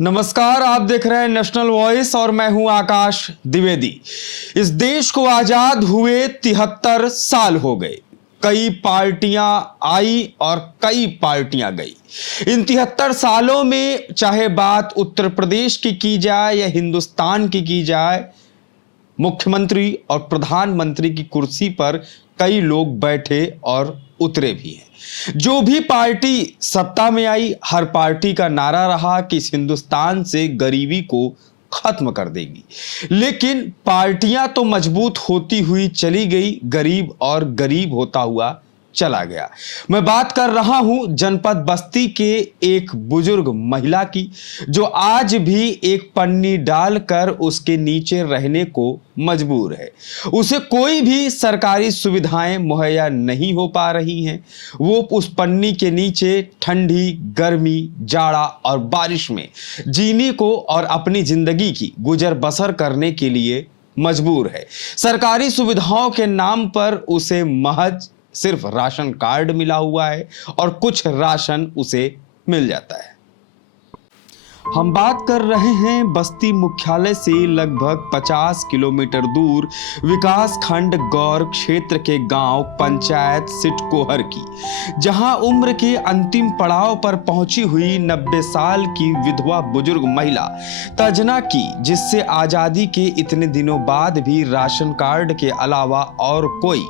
नमस्कार, आप देख रहे हैं नेशनल वॉइस और मैं हूं आकाश द्विवेदी। इस देश को आजाद हुए 73 साल हो गए। कई पार्टियां आई और कई पार्टियां गई। इन 73 सालों में चाहे बात उत्तर प्रदेश की जाए या हिंदुस्तान की जाए, मुख्यमंत्री और प्रधानमंत्री की कुर्सी पर कई लोग बैठे और उतरे भी हैं। जो भी पार्टी सत्ता में आई, हर पार्टी का नारा रहा कि इस हिंदुस्तान से गरीबी को खत्म कर देगी। लेकिन पार्टियां तो मजबूत होती हुई चली गई, गरीब और गरीब होता हुआ चला गया। मैं बात कर रहा हूं जनपद बस्ती के एक बुजुर्ग महिला की, जो आज भी एक पन्नी डालकर उसके नीचे रहने को मजबूर है। उसे कोई भी सरकारी सुविधाएं मुहैया नहीं हो पा रही हैं। वो उस पन्नी के नीचे ठंडी, गर्मी, जाड़ा और बारिश में जीने को और अपनी जिंदगी की गुजर बसर करने के लिए मजबूर है। सरकारी सुविधाओं के नाम पर उसे महज सिर्फ राशन कार्ड मिला हुआ है और कुछ राशन उसे मिल जाता है। हम बात कर रहे हैं बस्ती मुख्यालय से लगभग 50 किलोमीटर दूर विकास खंड गौर क्षेत्र के गांव पंचायत सिटकोहर की, जहां उम्र के अंतिम पड़ाव पर पहुंची हुई 90 साल की विधवा बुजुर्ग महिला तजना की, जिससे आजादी के इतने दिनों बाद भी राशन कार्ड के अलावा और कोई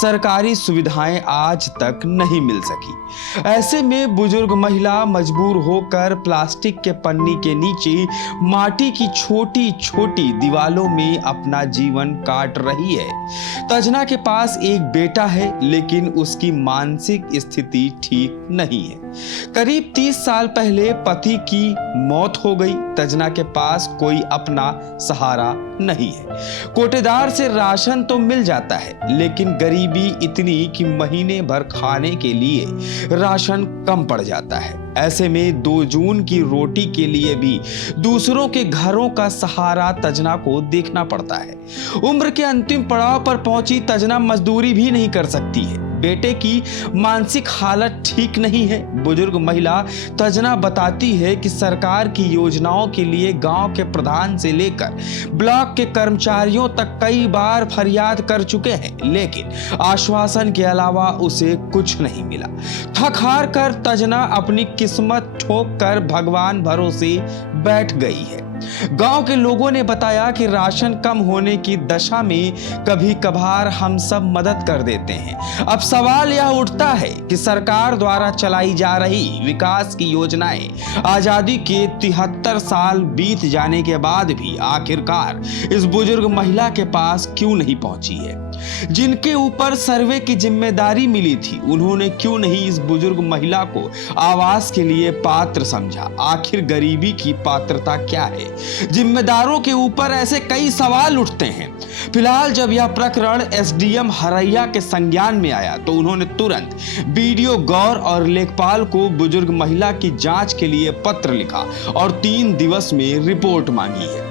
सरकारी सुविधाएं आज तक नहीं मिल सकी। ऐसे में बुजुर्ग महिला मजबूर होकर प्लास्टिक के पन्नी के नीचे माटी की छोटी छोटी दीवालों में अपना जीवन काट रही है। तजना के पास एक बेटा है, लेकिन उसकी मानसिक स्थिति ठीक नहीं है। करीब 30 साल पहले पति की मौत हो गई। तजना के पास कोई अपना सहारा नहीं है। कोटेदार से राशन तो मिल जाता है, लेकिन गरीबी इतनी कि महीने भर खाने के लिए राशन कम पड़ जाता है। ऐसे में 2 जून की रोटी के लिए भी दूसरों के घरों का सहारा तजना को देखना पड़ता है। उम्र के अंतिम पड़ाव पर पहुंची तजना मजदूरी भी नहीं कर सकती है। बेटे की मानसिक हालत ठीक नहीं है। बुजुर्ग महिला तजना बताती है कि सरकार की योजनाओं के लिए गांव के प्रधान से लेकर ब्लॉक के कर्मचारियों तक कई बार फरियाद कर चुके हैं, लेकिन आश्वासन के अलावा उसे कुछ नहीं मिला। थक हार कर तजना अपनी किस्मत ठोक कर भगवान भरोसे बैठ गई है। गांव के लोगों ने बताया कि राशन कम होने की दशा में कभी कभार हम सब मदद कर देते हैं। अब सवाल यह उठता है कि सरकार द्वारा चलाई जा रही विकास की योजनाएं आजादी के 73 साल बीत जाने के बाद भी आखिरकार इस बुजुर्ग महिला के पास क्यों नहीं पहुंची है। जिनके ऊपर सर्वे की जिम्मेदारी मिली थी, उन्होंने क्यों नहीं इस बुजुर्ग महिला को आवास के लिए पात्र समझा। आखिर गरीबी की पात्रता क्या है? जिम्मेदारों के ऊपर ऐसे कई सवाल उठते हैं। फिलहाल जब यह प्रकरण एसडीएम हरैया के संज्ञान में आया, तो उन्होंने तुरंत बीडीओ गौर और लेखपाल को बुजुर्ग महिला की जांच के लिए पत्र लिखा और 3 दिवस में रिपोर्ट मांगी है।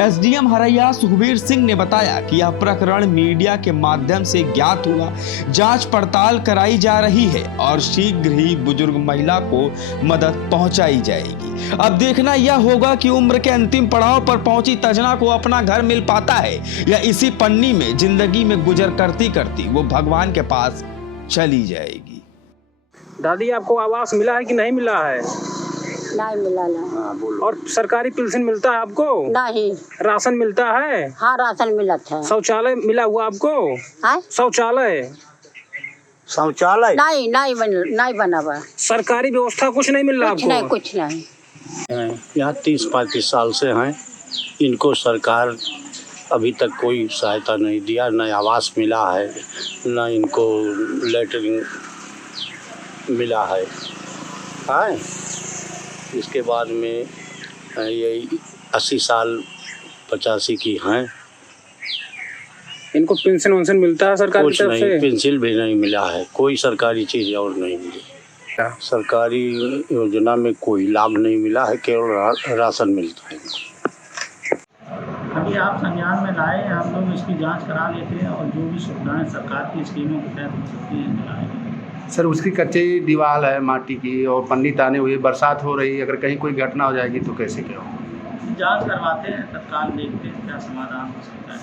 एसडीएम हरैया सुखबीर सिंह ने बताया कि यह प्रकरण मीडिया के माध्यम से ज्ञात हुआ, जांच पड़ताल कराई जा रही है और शीघ्र ही बुजुर्ग महिला को मदद पहुंचाई जाएगी। अब देखना यह होगा कि उम्र के अंतिम पड़ाव पर पहुंची तजना को अपना घर मिल पाता है या इसी पन्नी में जिंदगी में गुजर करती करती वो भगवान के पास चली जाएगी। दादी, आपको आवास मिला है कि नहीं मिला है? नहीं मिला ना। और सरकारी पेंशन मिलता है आपको? नहीं। राशन मिलता है? हाँ, राशन मिला था। शौचालय मिला हुआ आपको? हाँ? शौचालय नहीं बना हुआ। सरकारी व्यवस्था कुछ नहीं मिल रहा आपको? कुछ नहीं। यहाँ 30-35 साल से हैं। इनको सरकार अभी तक कोई सहायता नहीं दिया, न आवास मिला है, न इनको लेटरिन मिला है। हाँ, इसके बाद में ये 80 साल 85 की हैं। इनको पेंशन वेंशन मिलता है सरकार की तरफ से? पेंशन भी नहीं मिला है, कोई सरकारी चीज़ और नहीं मिली। सरकारी योजना में कोई लाभ नहीं मिला है, केवल राशन मिलता है। अभी आप संज्ञान में लाए, हम लोग इसकी जांच करा लेते हैं और जो भी सुविधाएं सरकार की स्कीमों के तहत हो सकती हैं मिलाएंगे। सर उसकी कच्ची दीवार है माटी की और पन्नी ताने हुए, बरसात हो रही, अगर कहीं कोई घटना हो जाएगी तो कैसे क्या होगा? जांच करवाते हैं, तत्काल देखते हैं क्या समाधान हो सकता है।